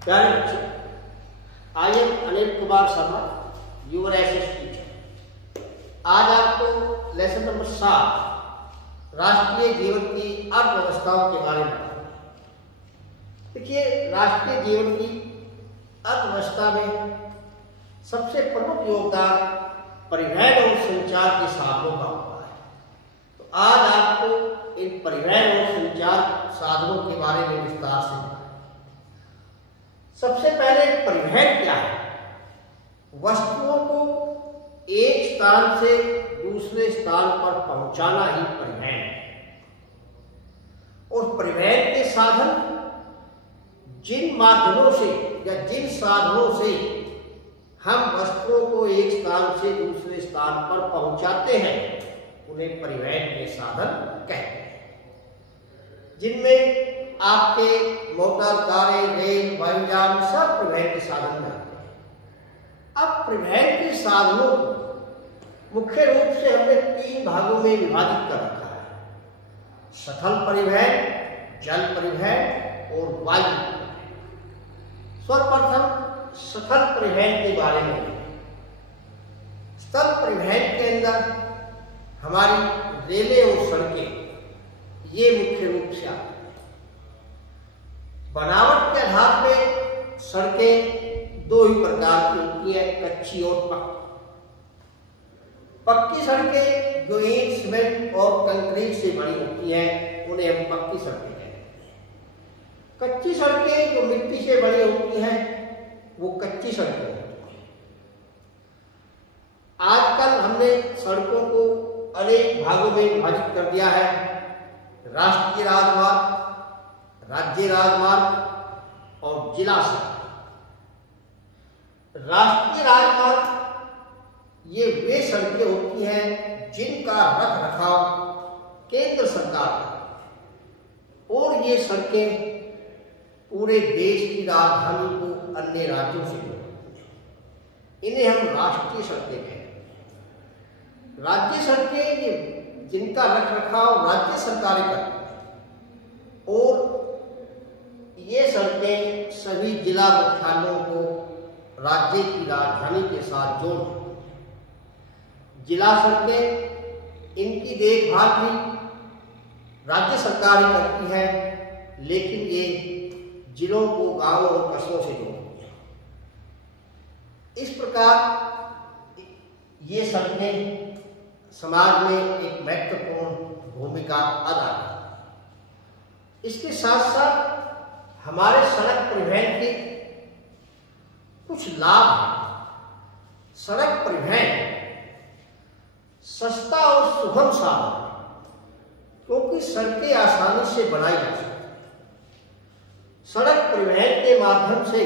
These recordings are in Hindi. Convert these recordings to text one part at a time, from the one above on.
प्यारे बच्चों, I am Anil Kumar Sharma, your SS teacher. आज आपको लेसन नंबर 7 राष्ट्रीय जीवन की अर्थव्यवस्थाओं के बारे में बताऊंगा। देखिए, राष्ट्रीय जीवन की अर्थव्यवस्था में सबसे प्रमुख योगदान परिवहन और संचार के साधनों का होता है। तो आज आपको इन परिवहन और संचार साधनों के बारे में विस्तार से बताएं। सबसे पहले परिवहन क्या है? वस्तुओं को एक स्थान से दूसरे स्थान पर पहुंचाना ही परिवहन है। और परिवहन के साधन जिन माध्यमों से या जिन साधनों से हम वस्तुओं को एक स्थान से दूसरे स्थान पर पहुंचाते हैं उन्हें परिवहन के साधन कहते हैं, जिनमें आपके मोटर, कारें, रेल, वायुयान सब परिवहन के साधन में आते हैं। अब परिवहन के साधनों को मुख्य रूप से हमने 3 भागों में विभाजित कर रखा है: स्थल परिवहन, जल परिवहन और वायु परिवहन। सर्वप्रथम स्थल परिवहन के बारे में। स्थल परिवहन के अंदर हमारी रेलें और सड़कें ये मुख्य रूप से आती हैं। बनावट के आधार पे सड़कें 2 ही प्रकार की होती है, कच्ची और पक्की। पक्की सड़कें जो ईंट, सीमेंट और कंक्रीट से बनी होती हैं उन्हें हम पक्की सड़कें कहते हैं। कच्ची सड़कें जो मिट्टी से बनी होती हैं वो कच्ची सड़कें होती हैं। आजकल हमने सड़कों को अनेक भागों में विभाजित कर दिया है: राष्ट्रीय राजमार्ग, राज्य राजमार्ग और जिला सड़क। राष्ट्रीय राजमार्ग ये वे सड़कें होती हैं जिनका रख रखाव केंद्र सरकार करती है और ये सड़कें पूरे देश की राजधानी को अन्य राज्यों से जोड़ती हैं। इन्हें हम राष्ट्रीय सड़कें कहते हैं। राज्य सड़कें ये जिनका रख रखाव राज्य सरकारें करती हैं और ये सड़कें सभी जिला मुख्यालयों को राज्य की राजधानी के साथ जोड़ती हैं। जिला सड़कें इनकी देखभाल भी राज्य सरकार ही करती है, लेकिन ये जिलों को गांवों और कस्बों से जोड़ती हैं। इस प्रकार ये सड़कें समाज में एक महत्वपूर्ण भूमिका अदा करती हैं। इसके साथ साथ हमारे सड़क परिवहन के कुछ लाभ हैं। सड़क परिवहन सस्ता और सुगम साधन है क्योंकि सड़कें आसानी से बनाई जा सकती हैं। सड़क परिवहन के माध्यम से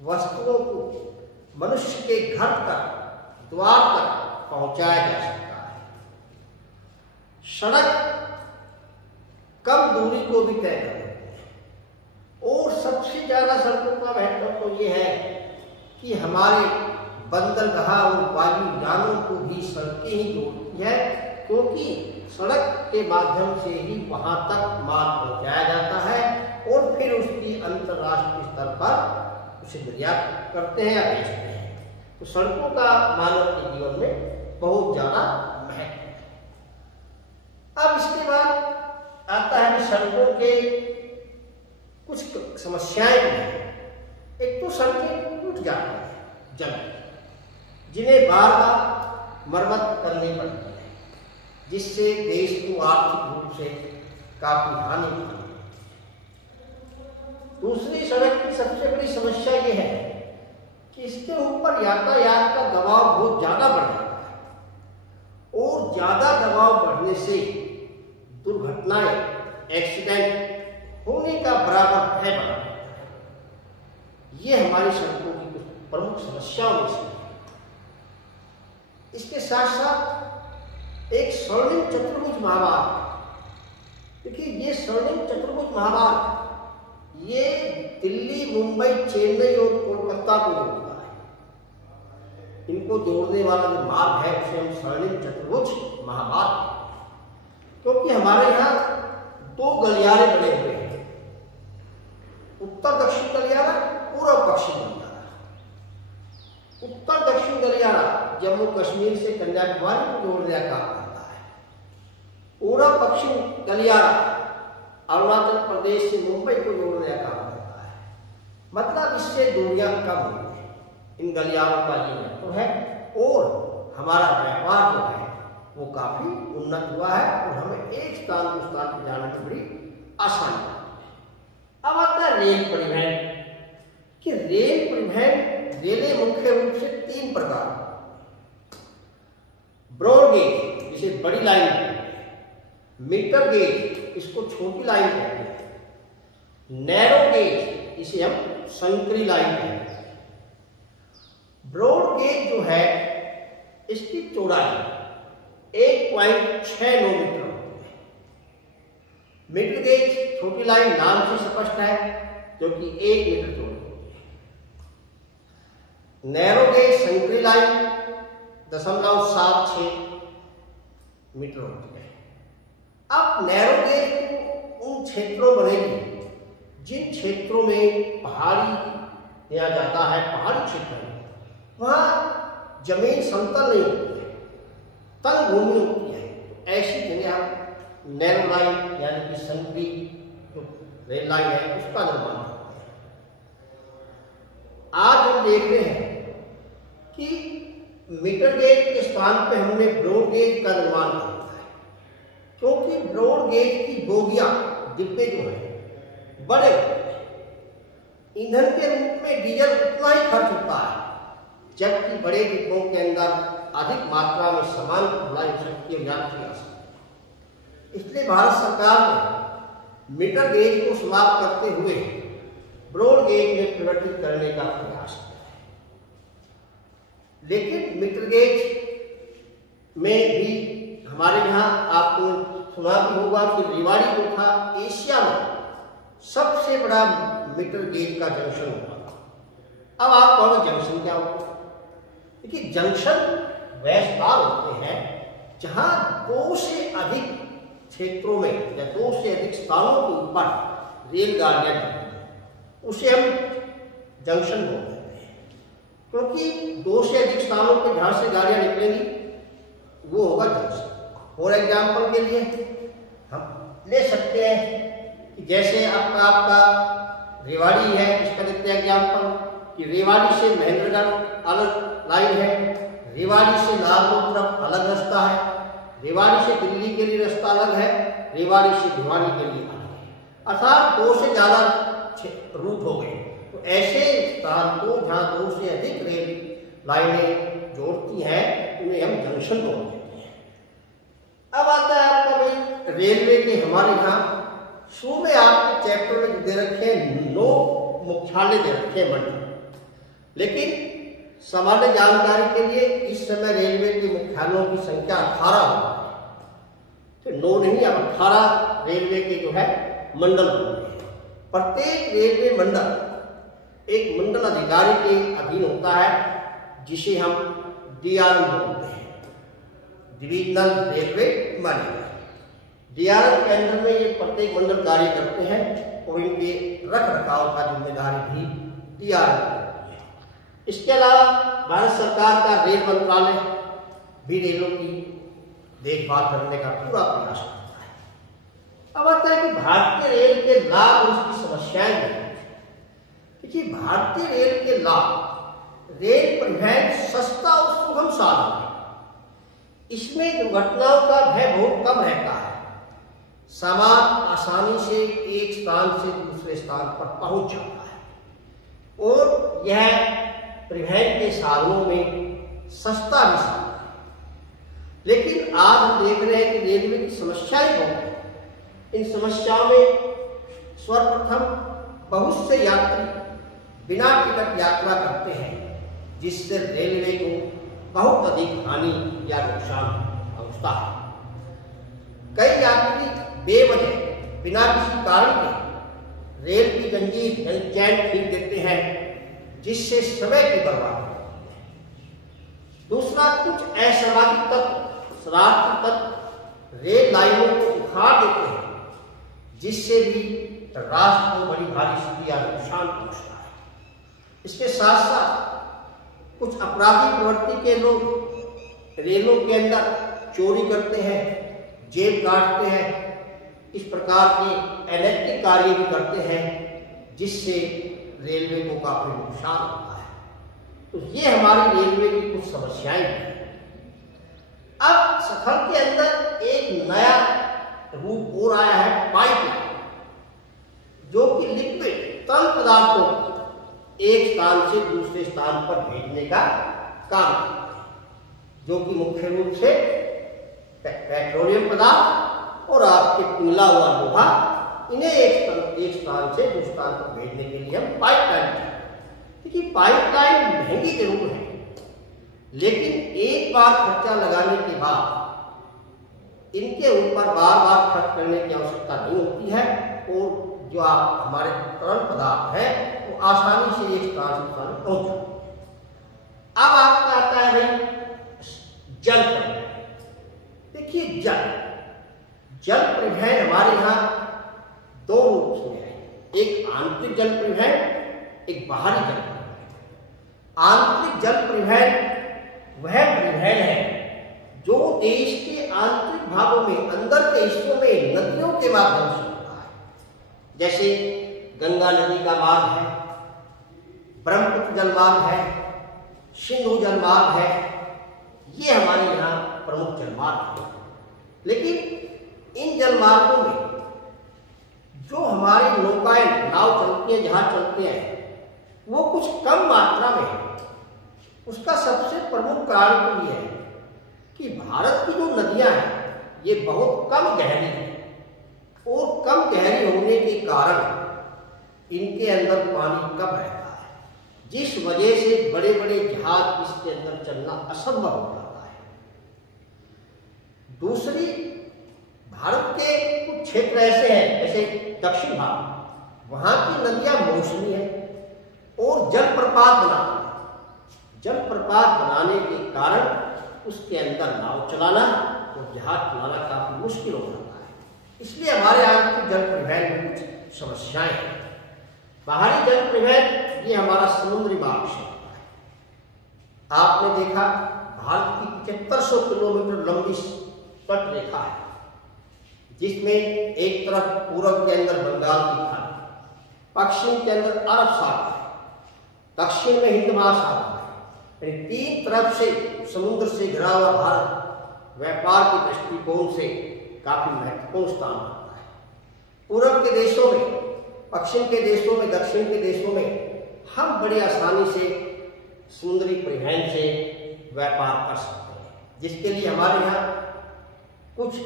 वस्तुओं को मनुष्य के घर तक, द्वार तक पहुंचाया जा सकता है। सड़क कम दूरी को भी तय कर देती है और सबसे ज्यादा सड़कों का महत्व तो ये है कि हमारे बंदरगाह और वायुयानों को भी सड़कें ही जोड़ती है, क्योंकि सड़क के माध्यम से ही वहां तक माल पहुंचाया जाता है और फिर उसकी अंतर्राष्ट्रीय स्तर पर उसे निर्यात करते हैं या बेचते हैं। तो सड़कों का मानव के जीवन में बहुत ज्यादा महत्व है। अब इसके बाद आता है कि सड़कों के कुछ समस्याएं भी हैं। एक तो सड़कें टूट जाती हैं जल्दी, जिन्हें बार बार मरम्मत करनी पड़ती है, जिससे देश को आर्थिक रूप से काफी हानि होती है। दूसरी, सड़क की सबसे बड़ी समस्या ये है कि इसके ऊपर यातायात का दबाव बहुत ज्यादा बढ़ जाता है और ज्यादा दबाव बढ़ने से दुर्घटनाएं, एक्सीडेंट होने का बराबर भय बना रहता है। ये हमारी सड़कों की कुछ प्रमुख समस्याओं में से है। इसके साथ साथ एक स्वर्णिम चतुर्भुज महामार्ग। देखिए, ये स्वर्णिम चतुर्भुज महामार्ग ये दिल्ली, मुंबई, चेन्नई और कोलकाता को जोड़ता है। इनको जोड़ने वाला जो मार्ग है उसे हम स्वर्णिम चतुर्भुज महामार्ग, क्योंकि हमारे यहाँ 2 गलियारे बने हुए हैं, उत्तर दक्षिण गलियारा कश्मीर से कन्याकुमारी को जोड़ने का काम करता है। पूर्व पश्चिम गलियारा अरुणाचल प्रदेश से मुंबई को जोड़ने का काम करता है। मतलब इससे दूरियां कम हुई है, इन गलियारों का ये महत्व है और हमारा व्यापार जो है वो काफी उन्नत हुआ है और हमें एक स्थान से स्थान पर जाने में बड़ी आसानी है। अब आता है रेल परिवहन कि रेल परिवहन रेलें मुख्य रूप से 3 प्रकार, ब्रॉड गेज जिसे बड़ी लाइन कहते हैं, मीटर गेज इसको छोटी लाइन कहते हैं, नैरो गेज इसे हम संकरी लाइन कहते हैं। ब्रॉड गेज जो है इसकी चौड़ाई 1.69 मीटर होती है। मीटर गेज छोटी लाइन नाम से स्पष्ट है जो कि 1 मीटर चौड़ी होती है। नैरो गेज संकरी लाइन 0.76 मीटर होती है। अब नैरो गेज उन क्षेत्रों बनेगी जिन क्षेत्रों में पहाड़ी दिया जाता है, पहाड़ी क्षेत्र में वहां जमीन समतल नहीं होती है, तंग भूमि होती है, तो ऐसी जगह हम नैरो लाइन यानी कि संकरी जो रेल लाइन है उसका निर्माण करते हैं। आज हम देख रहे हैं कि मीटर गेज के स्थान पे हमने ब्रॉड गेज का निर्माण करता है, क्योंकि ब्रॉड गेज की बोगियां डिब्बे जो है बड़े ईंधन के रूप में डीजल उतना ही खर्च होता है, जबकि बड़े डिब्बों के अंदर अधिक मात्रा में सामान ढुलाई हो सकती है, यात्री आ सकती है। इसलिए भारत सरकार ने मीटर गेज को समाप्त करते हुए ब्रॉड गेज में परिवर्तित करने का प्रयास किया है। लेकिन मीटर गेज में भी हमारे यहाँ आपको सुना भी होगा कि रेवाड़ी जो था एशिया में सबसे बड़ा मीटर गेज का जंक्शन होता था। अब आप कहोगे जंक्शन क्या होता है? देखिए जंक्शन वह स्थान होते हैं जहां 2 से अधिक क्षेत्रों में या 2 से अधिक स्थानों के ऊपर रेलगाड़ियां जाती हैं, उसे हम जंक्शन बोलते हैं। क्योंकि 2 से अधिक स्थानों पर जहां से गाड़ियां निकलेंगी वो होगा जंक्शन। फॉर एग्जाम्पल के लिए हम ले सकते हैं कि जैसे आपका रेवाड़ी है, इसका देते हैं एग्जाम्पल कि रेवाड़ी से महेंद्रगढ़ अलग लाइन है, रेवाड़ी से नागपुर तरफ अलग रास्ता है, रेवाड़ी से दिल्ली के लिए रास्ता अलग है, रेवाड़ी से भिवानी के लिए अलग है, अर्थात 2 से ज्यादा रूट हो गए। तो ऐसे स्थान को जहां 2 से अधिक रेल लाइनें जोड़ती हैं उन्हें हम जंक्शन बोल देते हैं। अब आता है आपका भाई रेलवे के हमारे यहाँ शुरू में आपके चैप्टर में दे रखे हैं 9 मुख्यालय दे रखे हैं मंडल, लेकिन सामान्य जानकारी के लिए इस समय रेलवे के मुख्यालयों की संख्या 18 है, तो 9 नहीं अब 18 रेलवे के जो है मंडल बन गए हैं। प्रत्येक रेलवे मंडल एक मंडल अधिकारी के अधीन होता है जिसे हम डीआरएम बोलते हैं, डिविजनल रेलवे मैनेजर। डीआरएम के अंदर में ये प्रत्येक मंडल कार्य करते हैं और इनके रख रखाव का जिम्मेदारी भी डीआरएम। इसके अलावा भारत सरकार का रेल मंत्रालय भी रेलों की देखभाल करने का पूरा प्रयास करता है। अब आता है कि भारतीय रेल के लाभ और उसकी समस्याएं हैं। देखिए भारतीय रेल के लाभ, रेल परिवहन सस्ता और सुगम साधन है, इसमें दुर्घटनाओं का भय बहुत कम रहता है, सामान आसानी से एक स्थान से दूसरे स्थान पर पहुंच जाता है और यह परिवहन के साधनों में सस्ता भी साधन है। लेकिन आज हम देख रहे हैं कि रेलवे की समस्याएं बहुत हैं। इन समस्याओं में सर्वप्रथम बहुत से यात्री बिना टिकट यात्रा करते हैं, जिससे रेलवे को बहुत अधिक हानि या नुकसान पहुंचता है। कई यात्री बेवजह बिना किसी कारण के रेल की जंजीर यानी चैन खींच देते हैं, जिससे समय की बर्बादी होती है। दूसरा, कुछ असामाजिक तत्व, शरारती तत्व रेल लाइनों को उखाड़ देते हैं, जिससे भी राष्ट्र को बड़ी भारी क्षति या नुकसान पहुंचता है। इसके साथ साथ कुछ अपराधी प्रवृत्ति के लोग रेलों के अंदर चोरी करते हैं, जेब काटते हैं, इस प्रकार के अनैतिक कार्य भी करते हैं, जिससे रेलवे को काफी नुकसान होता है। तो ये हमारी रेलवे की कुछ समस्याएं हैं। अब सफर के अंदर एक नया रूप और आया है पाइपलाइन, जो कि लिक्विड तरल पदार्थों को एक स्थान से दूसरे स्थान पर भेजने का काम करता है, जो कि मुख्य रूप से पेट्रोलियम पदार्थ और आपके पिघला हुआ लोहा, इन्हें एक स्थान से दूसरे स्थान पर भेजने के लिए हम पाइपलाइन करते हैं। देखिए, पाइपलाइन महंगी जरूर है, लेकिन एक बार खर्चा लगाने के बाद इनके ऊपर बार बार खर्च करने की आवश्यकता नहीं होती है, और जो हमारे तरल पदार्थ है वो आसानी से एक स्थान से स्थान पहुंच जाते हैं। अब आपका आता है भाई जल परिवहन। देखिए, जल परिवहन हमारे यहाँ दो रूप में है, एक आंतरिक जल परिवहन, एक बाहरी जल परिवहन। आंतरिक जल परिवहन वह परिवहन है जो देश के आंतरिक भागों में, अंदर के हिस्सों में नदियों के माध्यम से होता है। जैसे गंगा नदी का मार्ग है, ब्रह्मपुत्र जलमार्ग है, सिंधु जलमार्ग है, ये हमारे यहाँ प्रमुख जलमार्ग है। लेकिन इन जलमार्गों में जो हमारी नौकाएं, नाव चलती हैं, जहाज चलते हैं, वो कुछ कम मात्रा में है। उसका सबसे प्रमुख कारण तो ये है कि भारत की जो नदियां हैं ये बहुत कम गहरी है, और कम गहरी होने के कारण इनके अंदर पानी कम रहता है, जिस वजह से बड़े बड़े जहाज इसके अंदर चलना असंभव हो जाता है। दूसरी, भारत के कुछ क्षेत्र ऐसे हैं, जैसे दक्षिण भारत, वहां की नदियां मौसमी है और जलप्रपात बनाती है। जलप्रपात बनाने के कारण उसके अंदर नाव चलाना और जहाज चलाना काफी मुश्किल हो जाता है, इसलिए हमारे यहाँ की जल परिवहन में कुछ समस्याएं हैं। बाहरी जल परिवहन ये हमारा समुद्री मार्ग से होता है। आपने देखा, भारत की 7500 किलोमीटर लंबी तट रेखा है, जिसमें एक तरफ पूरब के अंदर बंगाल की खाड़ी, पश्चिम के अंदर अरब सागर, दक्षिण में हिंद महासागर है। तीन तरफ से समुद्र से घिरा हुआ भारत व्यापार के दृष्टिकोण से काफी महत्वपूर्ण स्थान रखता है। पूरब के देशों में, पश्चिम के देशों में, दक्षिण के देशों में हम बड़ी आसानी से समुद्री परिवहन से व्यापार कर सकते हैं, जिसके लिए हमारे यहाँ कुछ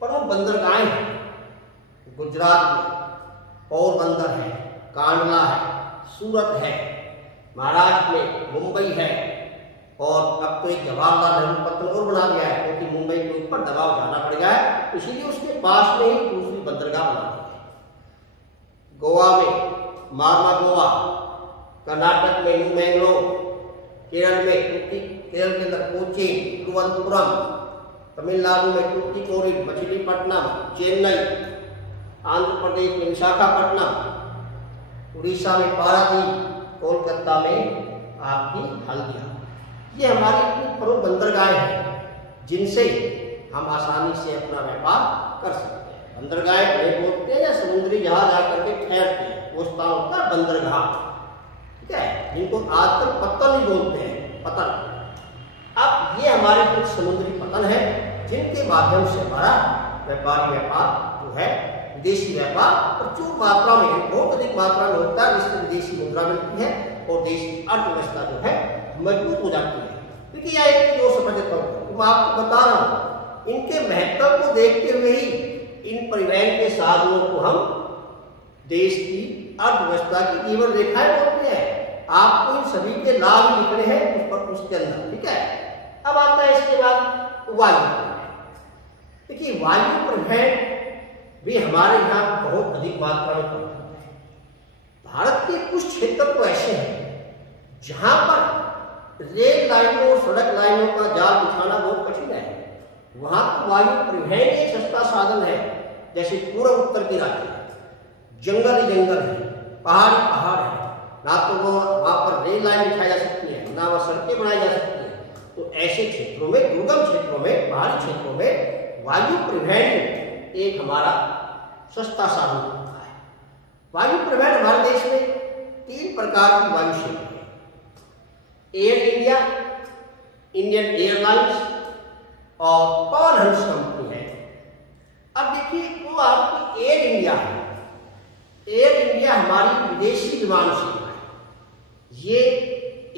प्रमुख बंदरगाहें हैं। गुजरात में पोरबंदर है, कांडला है, सूरत है, महाराष्ट्र में मुंबई है, और अब तो एक जवाहरलाल नेहरू पत्तन और बना दिया है, क्योंकि मुंबई के ऊपर दबाव ज्यादा पड़ गया है, इसीलिए उसके पास में ही दूसरी बंदरगाह बना दी है। गोवा में मारवा गोवा, कर्नाटक में न्यू मैंगलोर, केरल में केरल के अंदर कोच्चि, तिरुवनंतपुरम, तमिलनाडु में तूतीकोरिन, मछलीपट्टनम, चेन्नई, आंध्र प्रदेश में विशाखापट्टनम, उड़ीसा में पारादीप, कोलकाता में आपकी हल्दिया। ये हमारी प्रमुख बंदरगाहें हैं, जिनसे हम आसानी से अपना व्यापार कर सकते हैं। बंदरगाहें बड़े बोलते हैं या समुद्री जहाज आकर के ठहरते हैं, वो स्थान होता है बंदरगाह, ठीक है, जिनको आजकल पत्तन ही बोलते हैं, पतन। अब ये हमारे कुछ समुद्री पतन है, जिनके माध्यम से हमारा व्यापार जो है, विदेशी व्यापार प्रचुर मात्रा में, बहुत अधिक मात्रा में होता है, जिससे विदेशी मुद्रा मिलती है और देश की अर्थव्यवस्था जो है मजबूत हो जाती है। क्योंकि यह एक चीज और समझ लेता हूँ, तो मैं आपको बता रहा हूँ, इनके महत्व को देखते हुए ही इन परिवहन के साधनों को हम देश की अर्थव्यवस्था की जीवन रेखाएं बोलते हैं। आपको इन सभी के लाभ लिखने हैं उस पर, उसके अंदर, ठीक है। अब आता है इसके बाद वायु परिवहन। देखिए, वायु परिवहन भी हमारे यहाँ बहुत अधिक मात्रा में होता है। भारत के कुछ क्षेत्र तो ऐसे हैं जहां पर रेल लाइनों, सड़क लाइनों का जाल बिछाना बहुत कठिन है। वहां तो वायु परिवहन एक सस्ता साधन है। जैसे पूर्व उत्तर के राज्य, जंगल ही जंगल है, पहाड़ है, ना तो वहां पर रेल लाइन बिछाई जा सकती है, ना वह सड़कें बनाई जा सकती है, तो ऐसे क्षेत्रों में, दुर्गम क्षेत्रों में, पहाड़ी क्षेत्रों में वायु परिवहन एक हमारा सस्ता साधन होता है। वायु परिवहन हमारे देश में 3 प्रकार की वायु सेवा है। एयर इंडिया, इंडियन एयरलाइंस और पवन हंस कंपनी है। अब देखिए, वो आपकी एयर इंडिया है। एयर इंडिया हमारी विदेशी विमान सेवा है। ये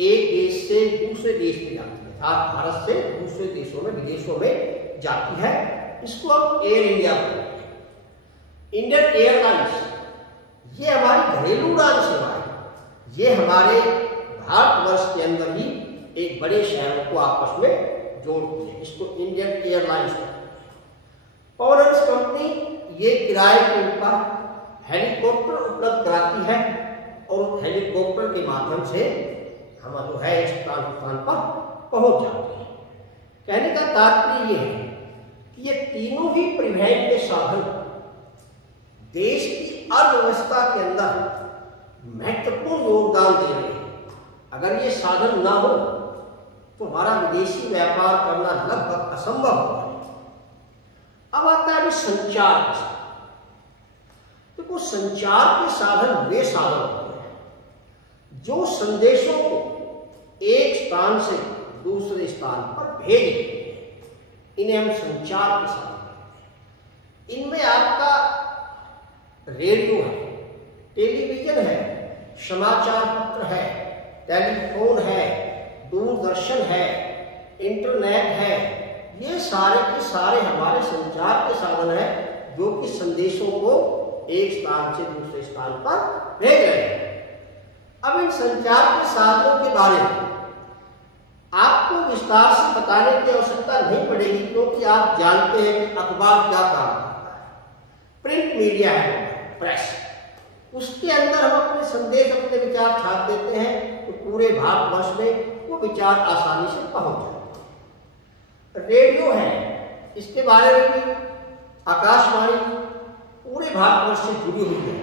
एक देश से दूसरे देश में जाती है, भारत से दूसरे देशों में, विदेशों में जाती है। इसको हम एयर इंडिया बोलते हैं। इंडियन एयरलाइंस ये हमारी घरेलू उड़ान सेवा है। ये हमारे भारतवर्ष के अंदर ही एक बड़े शहरों को आपस में जोड़ती है। इसको इंडियन एयरलाइंस है। पवन हंस कंपनी ये किराए के ऊपर हेलीकॉप्टर उपलब्ध कराती है और हेलीकॉप्टर के माध्यम से हम जो है स्थान पर पहुंच जाते हैं। कहने का तात्पर्य ये है कि ये तीनों ही परिवहन के साधन देश की अर्थव्यवस्था के अंदर महत्वपूर्ण योगदान दे रहे हैं। अगर ये साधन ना हो तो हमारा विदेशी व्यापार करना लगभग असंभव होगा। अब आता है संचार के साधन। देखो, संचार के साधन वे साधन होते हैं जो संदेशों को एक स्थान से दूसरे स्थान पर भेज देते हैं। इन्हें हम संचार के साधन कहते हैं। इनमें आपका रेडियो है, टेलीविजन है, समाचार पत्र है, टेलीफोन है, दूरदर्शन है, इंटरनेट है। ये सारे के सारे हमारे संचार के साधन हैं जो कि संदेशों को एक स्थान से दूसरे स्थान पर भेज रहे हैं। अब इन संचार के साधनों के बारे में आपको विस्तार से बताने की आवश्यकता नहीं पड़ेगी, क्योंकि आप जानते हैं कि अखबार क्या काम करता है। प्रिंट मीडिया है, प्रेस, उसके अंदर हम अपने संदेश, अपने विचार छाप देते हैं तो पूरे भारतवर्ष में वो विचार आसानी से पहुंच जाते हैं। रेडियो है, इसके बारे में भी आकाशवाणी पूरे भारतवर्ष से जुड़ी हुई है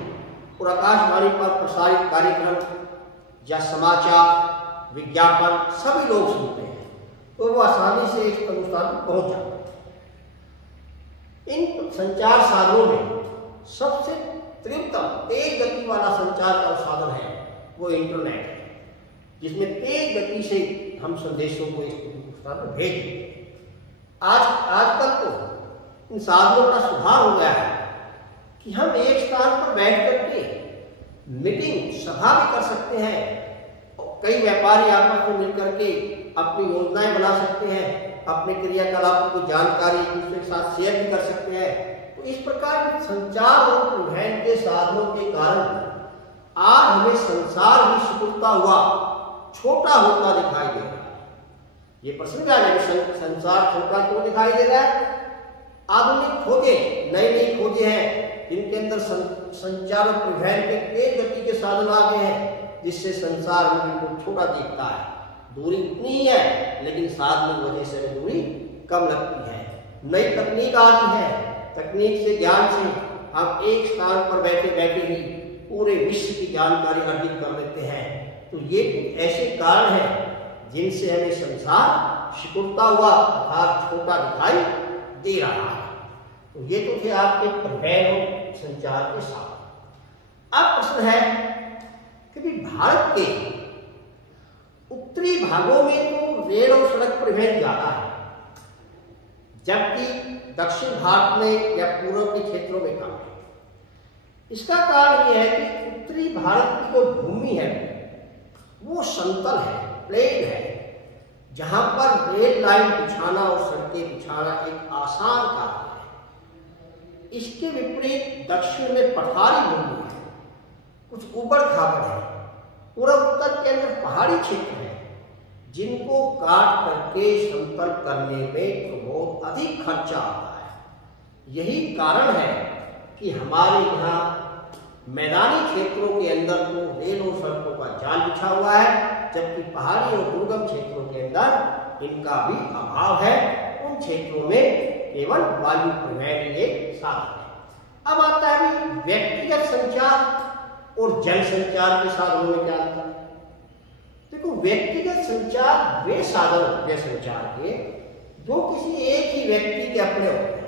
और आकाशवाणी पर प्रसारित कार्यक्रम या समाचार, विज्ञापन सभी लोग सुनते हैं, तो वो आसानी से एक अनुष्ठान तक पहुंच जाते हैं। इन संचार साधनों में सबसे तीव्रतम तेज गति वाला संचार का साधन है वो इंटरनेट है, जिसमें तेज गति से हम संदेशों को इस स्थान पर भेज देते हैं। आजकल तो इन साधनों का सुधार हो गया है कि हम एक स्थान पर बैठ करके मीटिंग, सभा भी कर सकते हैं। कई व्यापारी आपस में मिलकर के अपनी योजनाएं बना सकते हैं, अपने क्रियाकलापों की जानकारी एक दूसरे के साथ शेयर भी कर सकते हैं। तो इस प्रकार संचार और परिवहन के साधनों के कारण आज हमें संसार भी सिकुड़ता हुआ, छोटा होता दिखाई दे रहा है। ये प्रश्न क्या है, संसार छोटा क्यों दिखाई दे रहा है? आधुनिक खोजें, नई नई खोजें हैं जिनके अंदर संचार और परिवहन के तेज गति के साधन आ गए हैं, जिससे संसार में बिल्कुल छोटा दिखता है। दूरी उतनी ही है लेकिन साधनों की वजह से दूरी कम लगती है। नई तकनीक आ गई है, तकनीक से, ज्ञान से हम एक स्थान पर बैठे बैठे ही पूरे विश्व की जानकारी अर्जित कर लेते हैं। तो ये ऐसे कारण हैं जिनसे हमें संसार सिकुड़ता हुआ अर्थात छोटा दिखाई दे रहा है। तो ये तो थे आपके परिवहन और संचार के साथ। अब प्रश्न है कि भारत के उत्तरी भागों में तो रेल और सड़क परिवहन ज्यादा है, जबकि दक्षिण भारत में या पूर्व के क्षेत्रों में कम है। इसका कारण यह है कि उत्तरी भारत की जो भूमि है वो समतल है, प्लेन है, जहां पर रेल लाइन बिछाना और सड़कें बिछाना एक आसान कार्य है। इसके विपरीत दक्षिण में पठारी भूमि है, कुछ ऊबड़ खाबड़ है। पूर्व उत्तर के अंदर पहाड़ी क्षेत्र है जिनको काट करके समतल करने में तो बहुत अधिक खर्चा आता है। यही कारण है कि हमारे यहाँ मैदानी क्षेत्रों के अंदर तो रेल और सड़कों का जाल बिछा हुआ है, जबकि पहाड़ी और दुर्गम क्षेत्रों के अंदर इनका भी अभाव है। उन क्षेत्रों में केवल वायु परिवहन एक साधन है। अब आता है व्यक्तिगत संचार और जन संचार के साधनों में क्या अंतर है? देखो, व्यक्तिगत संचार वे साधन होते हैं संचार के जो किसी एक ही व्यक्ति के अपने होते हैं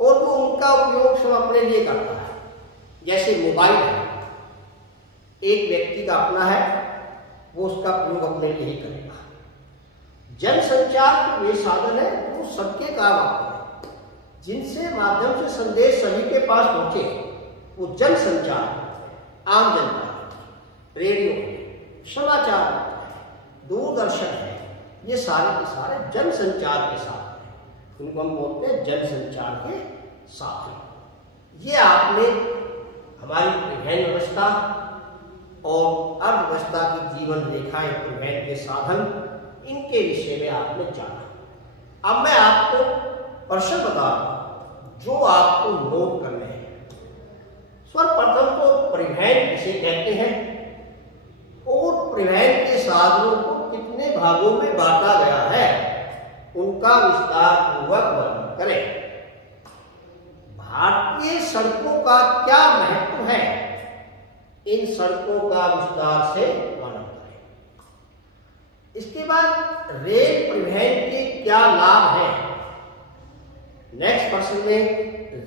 और वो उनका उपयोग सब अपने लिए करता है। जैसे मोबाइल है, एक व्यक्ति का अपना है, वो उसका प्रयोग अपने लिए ही करेगा। जनसंचार के वे साधन है वो सबके काम आते हैं, जिनसे माध्यम से संदेश सभी के पास पहुंचे, वो जनसंचार। आम जनता, रेडियो, समाचार, दूरदर्शन है, ये सारे के सारे जनसंचार के साथ हैं। उनको हम बोलते हैं जनसंचार के साधन। ये आपने हमारी परिवहन व्यवस्था और अर्थव्यवस्था की जीवन रेखाएं, परिवहन के साधन, इनके विषय में आपने जाना। अब मैं आपको प्रश्न बता दूं जो आपको नोट करने हैं। सर्वप्रथम तो परिवहन किसे कहते हैं और परिवहन के साधनों को कितने भागों में बांटा गया है, उनका विस्तार पूर्वक वर्णन करें। भारतीय सड़कों का क्या महत्व है, इन सड़कों का विस्तार से वर्णन करें। इसके बाद रेल परिवहन के क्या लाभ हैं। नेक्स्ट प्रश्न में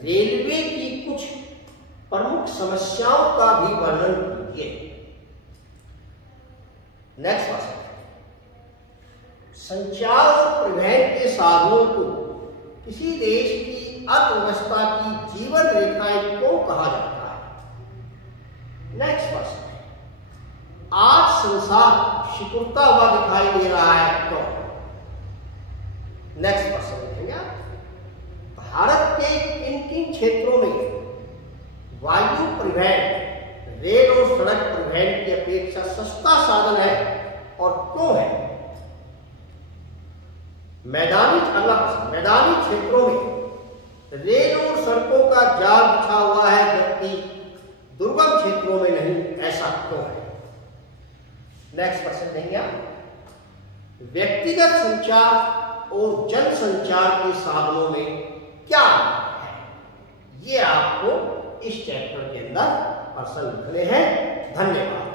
रेलवे की कुछ प्रमुख समस्याओं का भी वर्णन कीजिए। नेक्स्ट प्रश्न, संचार और परिवहन के साधनों को किसी देश की अर्थव्यवस्था की जीवन रेखाएं क्यों कहा जाता है। नेक्स्ट प्रश्न, आज संसार सिकुड़ता हुआ दिखाई दे रहा है क्यों। नेक्स्ट प्रश्न देखेंगे, भारत के किन किन क्षेत्रों में वायु परिवहन रेल और सड़क परिवहन की अपेक्षा सस्ता साधन है और क्यों है। मैदानी क्षेत्रों में रेल और सड़कों का जाल बिछा हुआ है जबकि दुर्गम क्षेत्रों में नहीं, ऐसा क्यों है। नेक्स्ट प्रश्न देंगे आप, व्यक्तिगत संचार और जनसंचार के साधनों में क्या अंतर है, ये आपको इस चैप्टर के अंदर प्रश्न लिखने हैं। धन्यवाद।